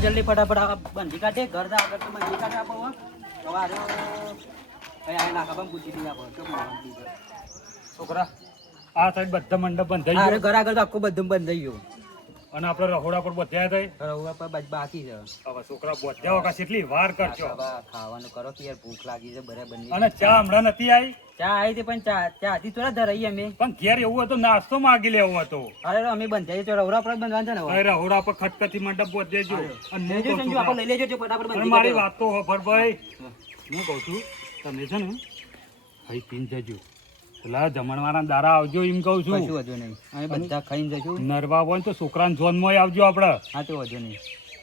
જલ્દી ફટાફટ બંધી કાઢે ઘર જા આગળ તો બંધી કાઢે આપો સવારે આ નાખા પણ પૂછી દીધા આપો છોકરા આ સાઈડ બધા મંડપ બંધ થઈ ગયો ઘર આગળ તો આખું બધું બંધ થઈ ગયું અને આપણે રહોડા પર બધ્યા થઈ રહોડા પર બાકી છે હવે છોકરા બધ્યા વખત કેટલી વાર કરજો ખાવાનું કરો કે યાર ભૂખ લાગી છે બરાબર અને ચા હમણાં નથી આવી ચા આવી હતી પણ ચા હતી થોડા ધરાઈ અમે પણ ઘેર એવું હતો નાસ્તો માગી લેવો હતો અરે અમે બંધાઈ તો રહોડા પર બંધવાનું છે ને અરે રહોડા પર ખટખટી મંડપ બધેજો અને આપણે લઈ લેજો ફટાફટ બંધી મારી વાત તો ખબર ભાઈ હું કહું છું તમે છે ને ખાઈ પીને જજો પેલા જમણવાળા દારા આવજો એમ કહું છું કશું વધુ નહીં અમે બધા ખાઈને જશું નરવા હોય તો છોકરાને જોનમાં આવજો આપડે હા તો વધુ નહીં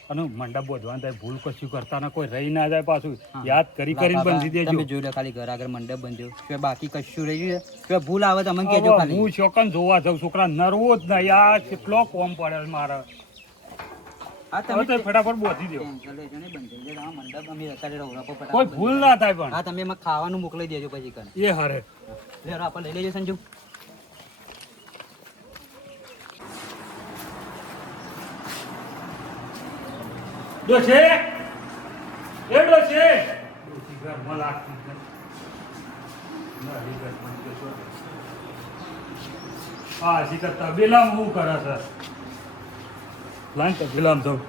અને મંડપ બોધવાનું થાય ભૂલ કશું કરતા ના કોઈ રહી ના જાય પાછું યાદ કરી કરીને બંધી દેજો તમે જોઈ લો ખાલી ઘર આગળ મંડપ બંધ્યો કે બાકી કશું રહી ગયું કે ભૂલ આવે તો અમને કહેજો ખાલી હું શોકન જોવા જાઉં છોકરા નરવો જ નહીં આ કેટલો કોમ પડે મારે હા તમે ફટાફટ બોધી દો મંડપ અમે કોઈ ભૂલ ના થાય પણ હા તમે એમાં ખાવાનું મોકલી દેજો પછી કર એ હારે લેરો આપણે લઈ લેજો સંજુ ડોશે એ ડોશે ડોશી ઘરમાં લાગતી છે હા શીખર તબેલામાં હું કરે છે લાઈન તબેલામાં જાઉં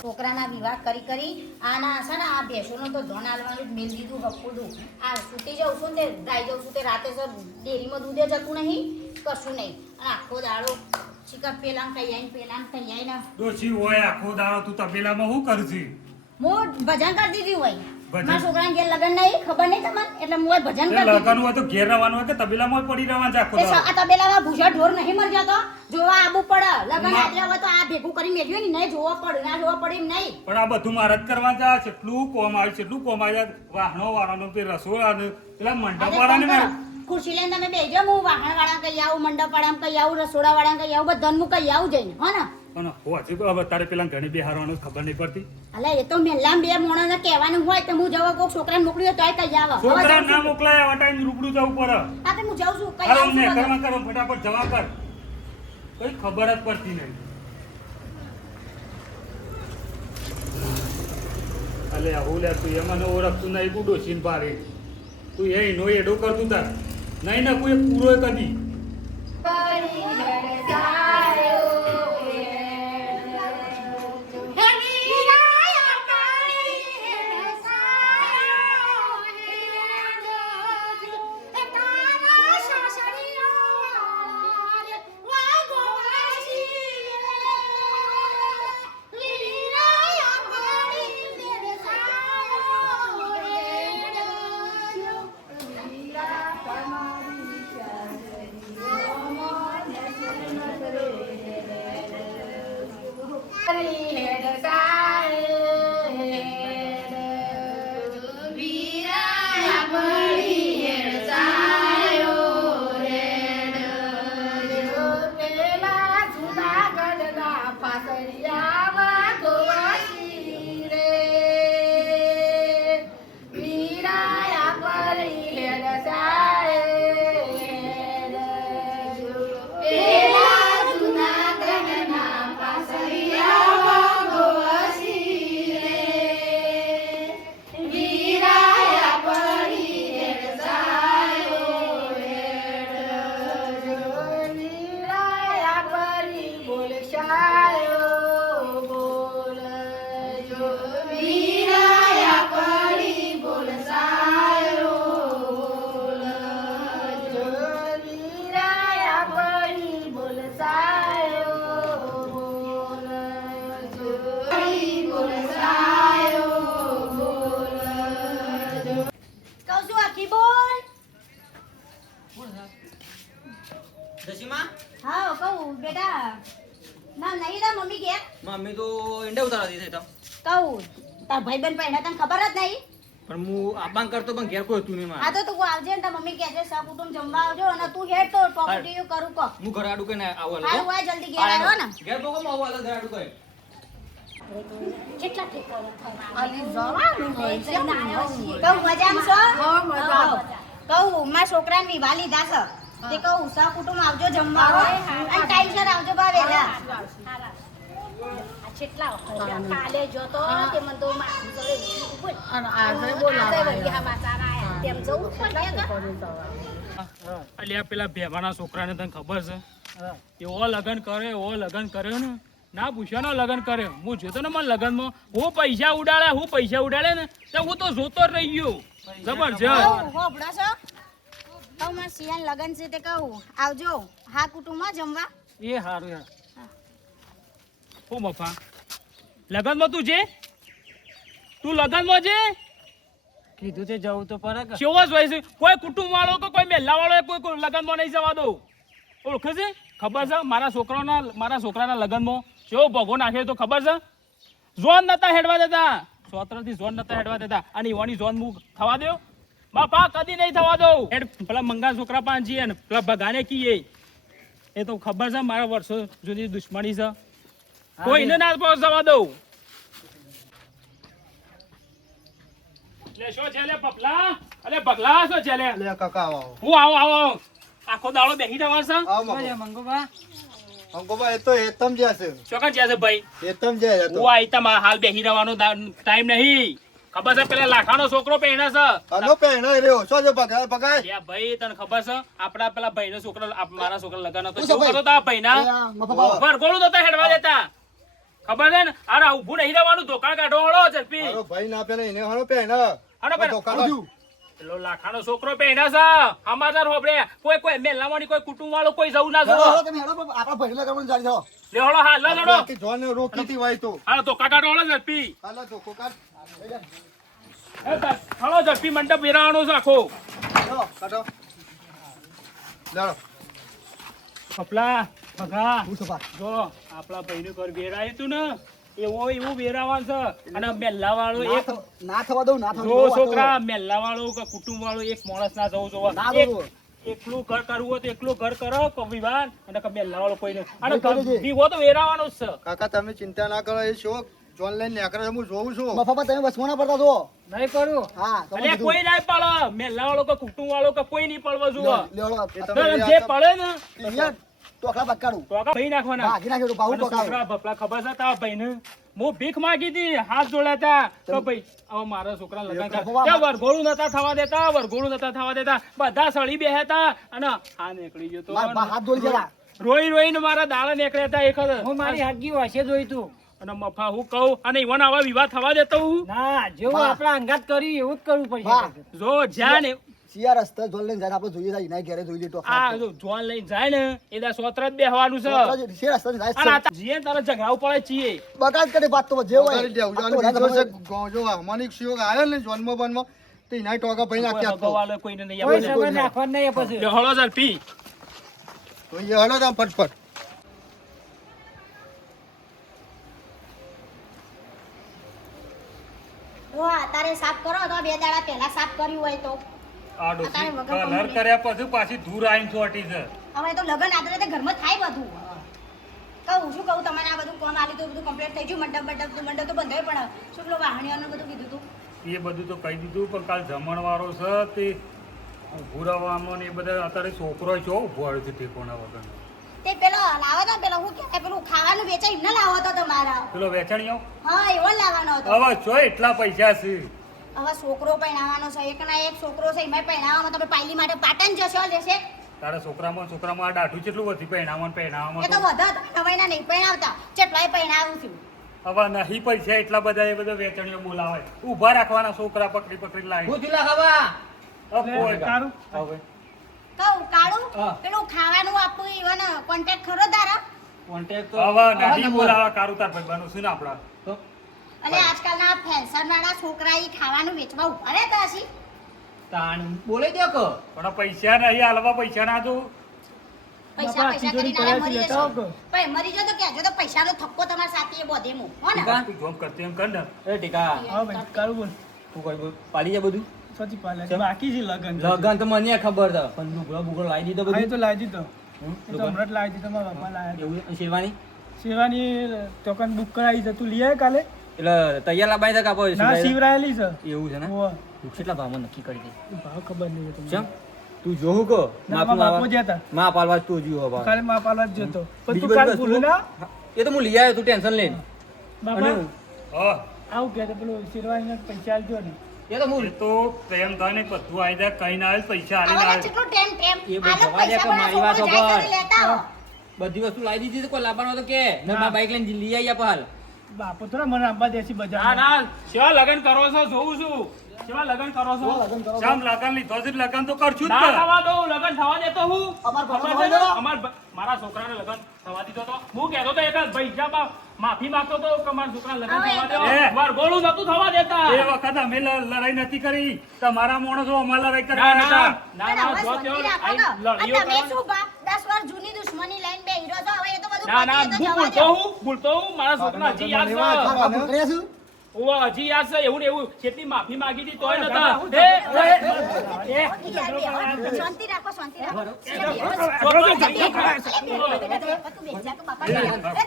છોકરાના વિવાહ કરી આના છે ને આ ભેંસોનો તો ધન આલવાનું જ મેલ દીધું હપકું આ છૂટી જાઉં છું ને ગાઈ જાઉં છું તે રાતે સર ડેરીમાં દૂધે જતું નહીં કશું નહીં અને આખો દાડો ચીકર પેલામ કઈ આવીને ડોશી હોય આખો દાડો તું તબેલામાં શું કરશી હું ભજન કરી દીધી હોય મારા છોકરાને ઘેર લગન નહીં ખબર નહીં તમને એટલે હું ભજન કરી લગન હોય તો ઘેર રહેવાનું હોય કે તબેલામાં પડી રહેવાનું છે આખો દાડો આ તબેલામાં ભૂસા ઢોર નહીં મર જતો જોવા આબુ પડે લગન આટલા હોય તો આ ભેગું કરી મેળ્યું ને નહીં જોવા પડે ના જોવા પડે એમ નહીં પણ આ બધું મારે જ કરવાનું છે કેટલું કોમ આવ્યું કેટલું કોમ આવ્યું વાહનો વાળાનો તે રસોડા પેલા મંડપ વાળાને ખુરશી લઈને તમે બેસજો હું વાહણ વાળા કઈ આવું મંડપ વાળા કઈ આવું રસોડા વાળા કઈ આવું બધાનું હું કઈ આવું જઈને હો ને અને હોજી હવે તારે પેલા ઘણી બિહારવાનું ખબર નહીં પડતી અલે એ તો મેલ્લામ બે મોણાને કહેવાનું હોય તો હું જવા કોક છોકરાને મોકલ્યો તોય કઈ આવે છોકરા ના મોકલાય આ ટાઈમ રૂબરૂ જવું પડે હા તો હું જાઉં છું કઈ આવું આવું ને કરવા કરો ફટાફટ જવા કર કઈ ખબર જ પડતી નહીં અલે આવું લે તું એમાં ઓળખતું નહીં કું ડોસીને પારે તું એ નો એડો કરતું તાર નહીં ના કોઈ પૂરો કદી હા કહું બેટા ના નહીં તા મમ્મી કે મમ્મી તો ઈંડા ઉતારવા દીધી તો કહું તાર ભાઈબંધ પહેલા તને ખબર જ નહીં પણ હું આબાંગ કરતો પણ ઘેર કોઈ હતું નહીં હા તો તું આવજે ને તાર મમ્મી કહેજે સકુટુંબ જમવા આવજો અને તું હેડ તો પ્રોપર્ટી કરું કો હું ઘર આડું કઈ આવું હારું હોય જલ્દી ઘેર આવ્યો ને ઘેર તો કોમ આવું ઘર આડું કઈ આપણે તો કેટલા ઠેકાણે થવાના. અલી જવાનું હોય છે. જઈને આયા છીએ. કહું મજામાં છો? હા, મજામાં. કહું મારા છોકરાને વિવાહ લીધા છે તે કહું સહકુટુંબ આવજો જમવા હો. અને ટાઈમસર આવજો બા વહેલા. આ કેટલા વખત કાલે જોતો તે મને તો માથું ચડે ઊભું. અને આજે આજે બોલાવા વળી હા માતાના આયા. તેમ જવું જ પડે ને. અલ્યા પેલા ભેવાના છોકરાને તને ખબર છે એવો લગન કર્યો ને ના પૂછ્યાનો લગન કર્યો. હું જોતો ને મને લગનમાં હું પૈસા ઉડાડે ને તો હું તો જોતો જ રહી ગયો. જબરજસ્ત. કહું હોભળો છો? કહું મારા સિયાન લગન છે તે કહું આવજો હા કુટુંબમાં જમવા. એ હારું યાર. ઓ મફા લગનમાં તું લગનમાં છે કીધું તે જવું તો પડે કે કેવો જ હોય છે. કોઈ કુટુંબ વાળો કે કોઈ મહેલા વાળો કોઈ લગનમાં નહીં જવા દો. ઓળખે છે ખબર છે મારા છોકરાના લગનમાં કેવો ભગો નાખ્યો તો ખબર છે. ઝોન નતા હેડવા દેતા. સોતરથી ઝોન નતા હેડવા દેતા અને ઈવાની ઝોન હું થવા દો બાપા કદી નહીં થવા દો. પેલા મંગા છોકરા પાંચ છીએ ને પેલા ભગાને કીએ એ તો ખબર છે મારા વર્ષો જૂની દુશ્મની છે. કોઈને ના જવા દઉં. લે શું છે લે પપલા? અલે પગલા શું છે લે? લે કાકા આવો હું આવો આખો દાડો બેહી રહેવા છે. આવો મંગુબા અંકોબા એ તો એતમ જશે ચોકન છે ભાઈ. એતમ જાય તો હું આઈતા મારા હાલ બેહી રહેવાનો ટાઈમ નહીં. ખબર છે પેલા લાખાનો છોકરો પહેણે છે. આનો પહેણો રહ્યો શું છે પગાય લે ભાઈ તને ખબર છે આપડા પેલા ભાઈનો છોકરો મારા છોકરા લગન હતો શું કરતો તા ભાઈના વરઘોડું નતા હેડવા દેતા. ખબર છે ને અરે ઊભું નહીં રહેવાનું ધોકા કાઢો હળો ઝડપી. મારો ભાઈ ના પહેણે એને હણો પહેણ હાલો પેલો પેલો લાખાનો છોકરો પહેણે છે. સમાચાર હોબળે કોઈ મેલાવાની કોઈ કુટુંબ વાળો કોઈ જવું ના જોવો. આપણા ભાઈ લગાવવાનું જાય છો લે હળો હાલ લે લડો. જોન રોકી થી વાય તો હાલો ધોકા કાઢો હળો ઝડપી. હાલો તો કોકા હળો ઝડપી મંડપ વેરાવાનો છે આખો. લો કાઢો લડો કપલા ભગા હું સપા જો આપણા ભાઈનું ઘર વેરાયું તું ને એવું વેરાવાનું છે. અને મેલ્લા વાળો એક ના થવા દઉં ના જો છોકરા મેલ્લા વાળો કે કુટુંબ વાળો એક માણસ ના જવું જોવા. ના જવું. એકલું ઘર કરવું હોય તો એકલું ઘર કરો વિવાન અને કે મેલ્લા વાળો કોઈ નહીં. અને નહીં કરે છે. વિવો તો વેરાવાનો જ છે. કાકા તમે ચિંતા ના કરો એ શોક જોન લઈને નીકળે હું જોઉં છું મફામાં તમે વસમાં ના પડતા છો. નહીં કરું હા અલ્યા કોઈ ના પડે મેલ્લા વાળો કે કુટુંબ વાળો કે કોઈ નહીં પડવા જોવા. એ તમે જે પડે ને અહીંયા ટોકલા બકાડું તો આખા ભાઈ નાખવાના. ભાગી નાખ્યો તો બાહુ અને ટોકાવ છોકરા ભપલા ખબર છે તારા ભાઈને હું ભીખ માંગી હતી હાથ જોડ્યા હતા તો ભાઈ હવે મારા છોકરા લગન કર ત્યાં વરઘોડું નતા થવા દેતા બધા સળી બેહ્યા હતા અને હા નીકળી ગયો તો મારા હાથ ધોઈ જરા રોઈને મારા દાડા નીકળ્યા હતા એક હું મારી હાગી વાસે જોઈ તું અને મફા હું કહું અને ઈવન આવા વિવાહ થવા દેતો હું ના જેવું વાહ. આપણા અંગાત કરી એવું જ કરવું વાહ. પડશે. જો જ્યાં ને સિયા રસ્તે જોન લઈને જાય આપણે જોઈએ જાય એના ઘેરે જોઈ લે ટોકલા આ જો જોન લઈને જાય ને એના સોત્ર જ બેહવાનું છે. સિયા રસ્તે જાય અને આ જીએ તારે ઝઘડાવું પડે છીએ. બગાડ કરી વાત તો જે હોય કરી દેવું અને બીજો છે ગોજો અમાનિક શિયોગ આવ્યો ને જન્મ બનમાં તો એના ટોકા ભાઈ નાખી આપતો ભગવાન કોઈને નહીં કોઈ આપે. સમય નાખવાનું નહીં પછી. જો હળો ઝડપી. તો એ હળો તામ ફટફટ તો તારે સાફ કરો તો બે દાડા પહેલા સાફ કર્યું હોય તો આ ડોસી કલર કર્યા પછી પાછી દૂર આવીને ચોટી છે. હવે તો લગન આદરે તે ઘરમાં થાય બધું કહું શું કહું તમારે આ બધું કામ આલી તો બધું કમ્પ્લીટ થઈ ગયું મંડપ તો બંધાય પણ શું પેલો વાહણીઓનું બધું કીધું તું એ બધું તો કહી દીધું પણ કાલ જમણવારો છે તે ઊભું રહેવામાં ને એ બધા અત્યારે છોકરો છો ઊભો આવ્યો છે ઠેકોણા વગર. તે પેલો લાવો તો પેલો હું કહેવાય પેલું ખાવાનું વેચાય એમને લાવો તો તમારા પેલો વેચાણીઓ હા એવો જ લાવવાનો હતો હવે છો એટલા પૈસા છે. હવે છોકરો પહેણાવાનો છે એક ના એક છોકરો છે એમાં પહેણાવવામાં તમે પાયલી માટે પાટણ જશો લેશે તારા છોકરામાં આ દાઢું કેટલું વધી પહેણાવામાં એ તો વધારે નવાઈના નહીં પહેણાવતા કેટલાય પહેણાવું છું હવે નહીં પૈસા એટલા બધા એ બધા વેચાણીઓ બોલાવે ઊભા રાખવાના છોકરા પકડી લાવી. હું થયું ખાવા હવે કહું કાળું પેલું ખાવાનું આપવું ઈવન કોન્ટેક્ટ ખરો તારા કોન્ટેક્ટ તો હવે નહીં બોલાવા કારું તાર ભાઈ બનું છું ને આપડા તો અને આજકાલના ફેશન વાળા છોકરા ઈ ખાવાનું વેચવા ઉભા રહેતા હશે તાણ બોલે દે કો પણ પૈસા નહીં હાલવા પૈસા ના દઉં. પૈસા પૈસા કરીને આયા મરી જશો ભાઈ મરી જાઓ તો કહેજો તો પૈસાનો થપ્પો તમારા સાથે બોધે મો હો ને તું જોબ કરતી એમ કર ને. એ ટીકા હા ભાઈ કારું બોલ તું કોઈ બોલ પાડી જા બધું સચી પાલે બાકી છે લગન લગન તો મને ખબર છે પણ લુગડો બુગડો લાવી દીધો હા એ બધું તો લાવી દીધો હમ? એ તો હમણાં જ લાવી દીધો મારા બાપા લાવ્યા એવું શેરવાની સેવાની ટોકન બુક કરાવી છે તું લઈ આય કાલે એટલે તૈયાર લાબાઈ છે કાપો ના શિવરાયેલી છે એવું છે ને હોવે. તું કેટલા ભાવમાં નક્કી કરી દે ભાવ ખબર નહીં તમને. ચમ તું જોવું કો ના, મારા બાપુ જ હતા. માં પાલવા તું જીવો ભાવ કાલે માં પાલવા જ જતો પણ બીજી તું કાલ બધી ભૂલું ના એ તો હું લઈ આવ્યો તું ટેન્શન લે બાપા હા આવું કે પેલું શિરવાણીને પૈસા આલજો ને એ તો હું એ તો પ્રેમ થાય બધું આવી જાય કઈ ના આવે પૈસા આલીને આવા આવે કેટલો ટેમ ટેમ એ બધું આલો જવા દે કે પૈસા મારી વાળા વાત છોકરો જાય સાંભળ. ત્યારે લેતા આવો. બધી વસ્તુ લાવી દીધી તો કોઈ લાવવાનો તો કે મેં મારા બાઈક લઈને લઈ આવી આપ હાલ બાપુ થોડા મને આંબા દેશી ના બજાર ના સેવા લગન કરો છો જોઉં છું સેવા લગન કરો છો શામ લગન લીધો છે લગન તો કરશું જ ના કે. થવા દઉં લગન થવા દેતો હું અમાર ભણવાનું ખબર છે હોય ને? ને? મારા છોકરાને લગન થવા દીધો તો હું કહેતો તો એક જ ભાઈ હિસાબમાં માફી માંગતો તો કે મારા છોકરાને લગન હવે થવા તો- દો માર ગોળું નતું થવા દેતા એ વખત અમે લડાઈ નથી કરી તમારા માણસો અમારે લડાઈ ના કરવા ના હતા. ના પણ ના હવે જો શાંતિ તેઓ રાખો આઈ ને. લડીઓ અને તમે કરવાની. શું બા 10 વાર જૂની દુશ્મની લઈને બેહી રહ્યો છો હવે એ તો બધું ના ના પતી હું ગયું તો જવા ભૂલતો દો. હું મારા છોકરા હજી યાદ છે આ ભૂખર્યા છું ઓવા હજી યાદ છે એવું ને એવું કેટલી માફી માંગી હતી તોય નતા શાંતિ રાખો શાંતિ રાખો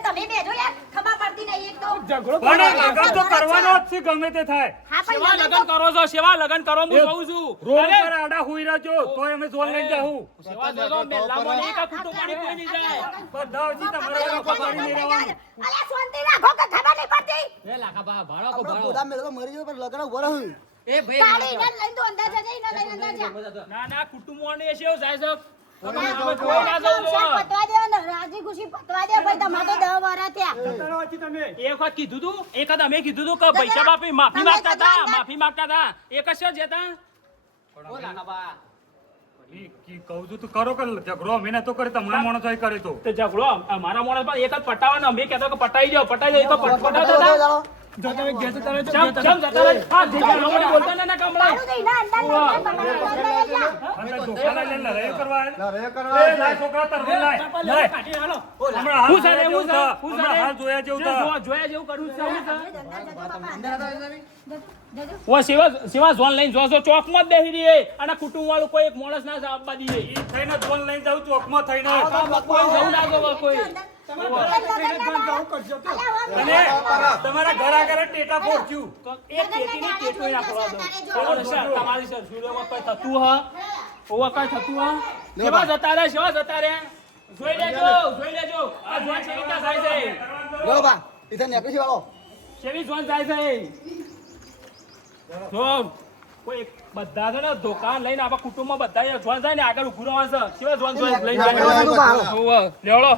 તમે બેજો યાર ખબર પડતી નહીં એક તો પણ લગન તો કરવાનો જ છે ગમે તે થાય હા પણ સેવા લગન લગન કરો છો સેવા લગન કરો હું કહું છું રોડ અરે, પર આડા હુઈ રહેજો તોય અમે જોલ લઈને જાહું સેવા દેજો મેલામાં નહીં કે કુટુંબમાં કોઈ નહીં જાય બધા હજી તમારા લોકો પડી નહીં રહેવાનું. અલ્યા શાંતિ રાખો કે ખબર નહીં પડતી એ લાખા બા ભાડો કો આપણો ભાડો ગોદામ મેળવો મરી ગયો પણ લગન ઉભો રહ્યું એ કાળી ભાઈ ને લઈને તો અંદર જજે એને લઈને અંદર જા ના ના કુટુંબોને એ સેવ જાય છે હવે કોઈ ના જવું જોવા. પતવા દે ને રાજી ખુશી પતવા દે ભાઈ તમારે તો 10 વાર થયા એક વખત કીધું તું એક વખત અમે કીધું તું કે પૈસા બાપી માફી માંગતા હતા માફી માંગતા હતા એક જ છે જતા ઓ લાખા બા કહું છું તું કરો કે ઝઘડો અમે નતો કરી તમારા માણસો કરે તો તે ઝઘડો અમારા માણસ પર એક જ પટાવાનો અમે કહેતો કે પટાઈ જાઓ એ તો પટાવતા ચાલો, હતા ચાલો. જો તમે ઘેર જતા રહેજો, ચમ જતા ચમ જતા રહે હા જે ગામડે બોલતા ના કમળાય તારું તો એના અંદર લઈ જા અમે ધોકા લઈને લડાઈ કરવા આવ્યા. લડાઈ કરવા એ લાય છોકરા તરફ લાય લાય. હમણાં હાલ હું સારે જોયા જેવું હું થા. હમણાં હાલ જોયા જેવું થા. જોયા જેવું કરવું છે હું છે અંદર જજો બાપા અંદર જજો ઓ સેવા ઝોન લઈને જો ચોકમાં જ બેહી રહી અને કુટુંબ વાળું કોઈ એક માણસ ના જવાબ દઈએ ઈ થઈને જોલ લઈને જાઉં ચોકમાં થઈને કોઈ જવું ના જવું કોઈ અને તમારા ઘર આગળ ટેટા ફોડ્યું એક ટેટીની ટેટોય ના પડવા દો બરોબર છે તમારી સર સુરેમાં કોઈ થતું હ ઓવા કઈ થતું હ સેવા જતા રે જોઈ લેજો આ જોન છે રીતના જાય છે લો બા ઇથે નેકળી વાળો કેવી જોન જાય છે જો કોઈ બધા છે ને દુકાન લઈને આપણા કુટુંબમાં બધા જોન જાય ને આગળ ઉભું રહેવાનું છે કેવા જોન લઈને જાય લેવડો